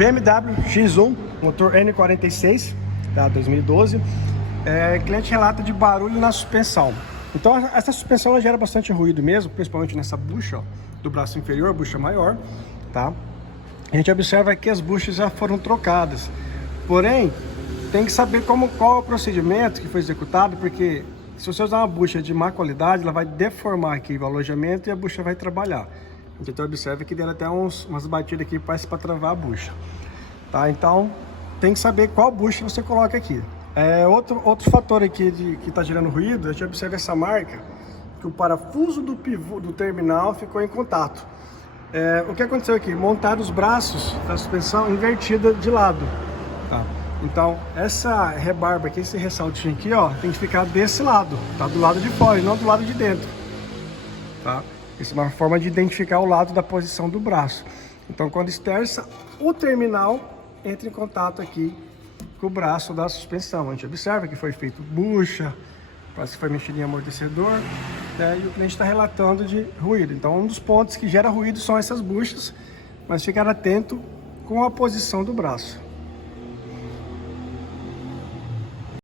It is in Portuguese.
BMW X1, motor N46, tá, 2012. O cliente relata de barulho na suspensão. Então essa suspensão ela gera bastante ruído mesmo, principalmente nessa bucha, ó, do braço inferior, bucha maior, tá? A gente observa que as buchas já foram trocadas. Porém, tem que saber qual é o procedimento que foi executado, porque se você usar uma bucha de má qualidade, ela vai deformar aqui o alojamento e a bucha vai trabalhar. Então observa que deram até umas batidas aqui para travar a bucha. Tá? Então tem que saber qual bucha você coloca aqui. Outro fator aqui que está gerando ruído, a gente observa essa marca, que o parafuso do pivô do terminal ficou em contato. O que aconteceu aqui? Montaram os braços da suspensão invertida de lado. Tá? Então essa rebarba aqui, esse ressaltinho aqui, ó, tem que ficar desse lado, tá? Do lado de fora e não do lado de dentro. Tá? Isso é uma forma de identificar o lado da posição do braço. Então quando esterça, o terminal entra em contato aqui com o braço da suspensão. A gente observa que foi feito bucha, parece que foi mexido em amortecedor, né? E o cliente está relatando de ruído. Então um dos pontos que gera ruído são essas buchas, mas ficar atento com a posição do braço.